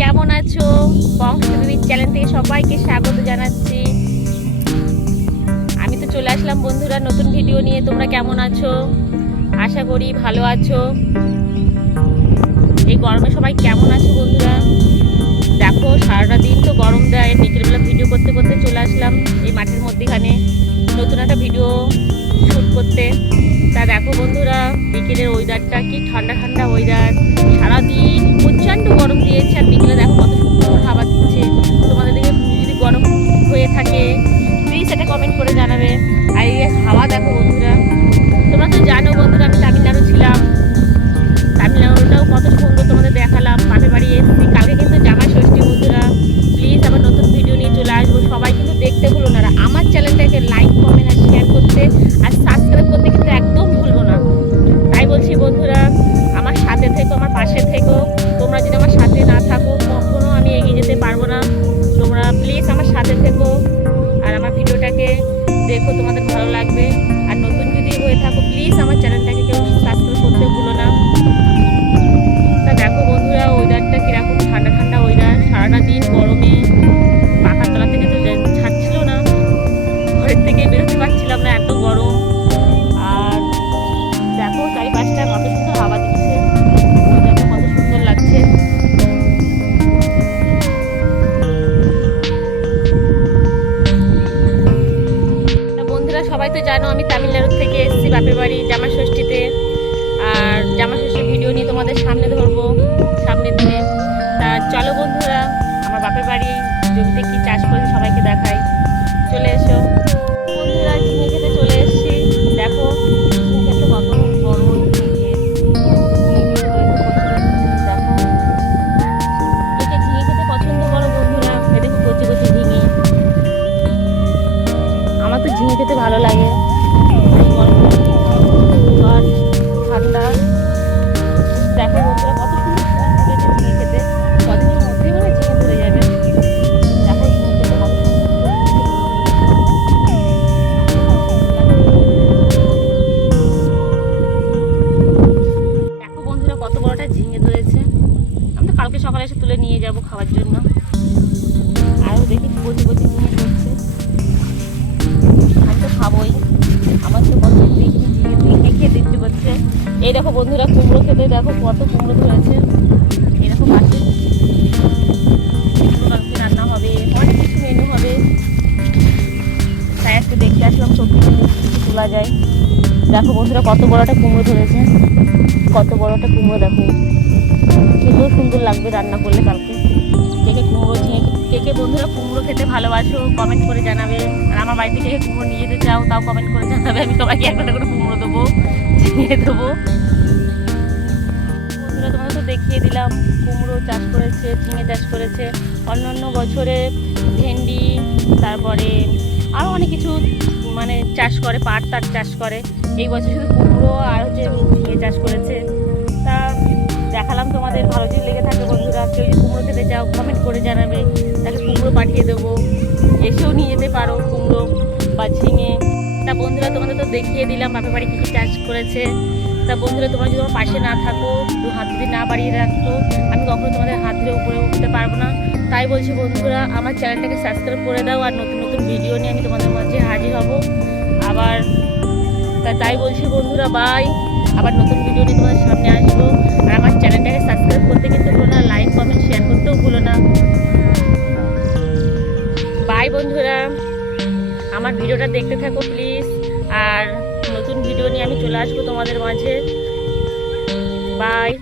কেমন আছো? বংশী চ্যানেল থেকে সবাইকে স্বাগত জানাচ্ছি। আমি তো চলে আসলাম বন্ধুরা নতুন ভিডিও নিয়ে। তোমরা কেমন আছো? আশা করি ভালো আছো। এই গরমে সবাই কেমন আছো বন্ধুরা? দেখো সারাটা দিন তো গরম দেয়, বিকেলবেলা ভিডিও করতে করতে চলে আসলাম এই মাঠের মধ্যেখানে নতুন একটা ভিডিও শ্যুট করতে। তা দেখো বন্ধুরা, বিকেলের ওয়েদারটা কি ঠান্ডা ঠান্ডা ওয়েদার। সারাদিন প্রচণ্ড গরম দিয়েছে, আর বিকেলে দেখো কত সুন্দর হাওয়া দিচ্ছে। তোমাদের দিকে যদি গরম হয়ে থাকে প্লিজ এটা কমেন্ট করে জানাবে। আর এই হাওয়া দেখো বন্ধুরা, তোমরা তো জানো বন্ধুরা আমি তামিলনাড়ু ছিলাম। তামিলনাড়ুটাও কত সুন্দর তোমাদের দেখালাম। বাপের বাড়ি এসেছি, কালকে কিন্তু জামাই ষষ্ঠী বন্ধুরা। প্লিজ আবার নতুন ভিডিও নিয়ে চলে আসবো। সবাই কিন্তু দেখতে ভুলো না, আমার চ্যানেলটাকে লাইক কমেন্ট আর শেয়ার করতে আর সাবস্ক্রাইব করতে কিন্তু একদম ভুলবো না। তাই বলছি বন্ধুরা, আমার সাথে থেকো, আমার পাশে থেকো। তোমরা যদি আমার সাথে না থাকো কখনো আমি এগিয়ে যেতে পারবো না। তোমরা প্লিজ আমার সাথে থেকো আর আমার ভিডিওটাকে দেখো, তোমাদের ভালো লাগবে। আর নতুন যদি হয়ে থাকো প্লিজ আমার চ্যানেলটাকে কেউ সাবস্ক্রাইব করতে ভুলো না। তা দেখো বন্ধুরা ওয়েদারটা কীরকম ঠান্ডা ঠান্ডা ওয়েদার। সারাটা দিন গরমে পাখার তলা থেকে তো ছাড়ছিল না, ঘরের থেকে বেরোতে পারছিলাম না, এত গরম। আর দেখো চারিপাশটা কত সুন্দর হাওয়া দিচ্ছে, ওয়েদারটা কত সুন্দর লাগছে। বন্ধুরা সবাই তো জানো আমি তামিলনাড়ু থেকে এসেছি বাপের বাড়ি জামাই ষষ্ঠীতে। আর জামাই ষষ্ঠীর ভিডিও নিয়ে তোমাদের সামনে ধরবো সামনের দিনে। তা চলো বন্ধুরা আমার বাপের বাড়ি জমিতে কি চাষ করেছে সবাইকে দেখাই। চলে এসো বন্ধুরা, ঝিঙে খেতে চলে এসেছি। দেখো ঝিঙে খেতে কত বড় ঝিঙে দেখো। একে ঝিঙে খেতে পছন্দ করো বন্ধুরা? এ দেখো কচি কচি ঝিঙে। আমার তো ঝিঙে খেতে ভালো লাগে। আর ঠান্ডা দেখো বন্ধুরা কত সুন্দর ফুল ফুটেছে ঝিঙে খেতে। কদিনের মধ্যে মানে ঝিঙে ধরে যাবে। দেখো ঝিঙে খেতে কত দেখো বন্ধুরা কত বড়টা ঝিঙে ধরেছে। আমি তো কালকে সকালে এসে তুলে নিয়ে যাব খাওয়ার জন্য। আরও দেখি কচি কচি ঝিঙে ধরছে, আমি তো খাবোই। আমার তো কত ঝিঙে খেতে ইচ্ছে করছে। এই দেখো বন্ধুরা কুমড়ো খেতে দেখো কত কুমড়ো ধরেছে। এরকম পাশে কালকে রান্না হবে, অনেক কিছু মেনু হবে। তাই একটু দেখতে আসলাম সবজি তোলা যায়। দেখো বন্ধুরা কত বড়টা কুমড়ো ধরেছে, কত বড়টা কুমড়ো দেখো। খেতেও সুন্দর লাগবে রান্না করলে কালকে। কে কুমড়ো ঝিঙে কে বন্ধুরা কুমড়ো খেতে ভালোবাসো কমেন্ট করে জানাবে। আর আমার বাড়ি থেকে কুমড়ো নিয়ে যেতে চাও তাও কমেন্ট করে জানাবে। আমি সবাইকে একটা করে কুমড়ো দেবো, ঝিঙে দেবো। বন্ধুরা তোমাদের তো দেখিয়ে দিলাম কুমড়ো চাষ করেছে, ঝিঙে চাষ করেছে। অন্যান্য বছরে ভেন্ডি, তারপরে আরও অনেক কিছু মানে চাষ করে, পাট তার চাষ করে। এই বছর শুধু কুমড়ো আর হচ্ছে ঝিঙে চাষ করেছে। তা দেখালাম তোমাদের। ভালো যদি লেগে থাকে বন্ধুরা, কেউ যদি কুমড়ো খেতে চাও কমেন্ট করে জানাবে, তাকে কুমড়ো পাঠিয়ে দেবো। এসেও নিয়ে যেতে পারো কুমড়ো বা ঝিঙে। তা বন্ধুরা তোমাদের তো দেখিয়ে দিলাম বাপের বাড়ি কী কী চাষ করেছে। তা বন্ধুরা তোমরা যদি আমার পাশে না থাকো, দু হাত যদি না বাড়িয়ে রাখো, আমি কখনো তোমাদের হাত ধরে উপরে উঠতে পারবো না। তাই বলছি বন্ধুরা আমার চ্যানেলটাকে সাবস্ক্রাইব করে দাও, আর নতুন নতুন ভিডিও নিয়ে আমি তোমাদের মাঝে হাজির হব আবার। তাই বলছি বন্ধুরা বাই, আবার নতুন ভিডিও নিয়ে তোমাদের সামনে আসবো। আর আমার চ্যানেলটাকে সাবস্ক্রাইব করতে কিন্তু ভুলো না, লাইক কমেন্ট শেয়ার করতেও ভুলো না। বাই বন্ধুরা, আমার ভিডিওটা দেখতে থাকো প্লিজ। আর নতুন ভিডিও নিয়ে আমি চলে আসবো তোমাদের মাঝে। বাই।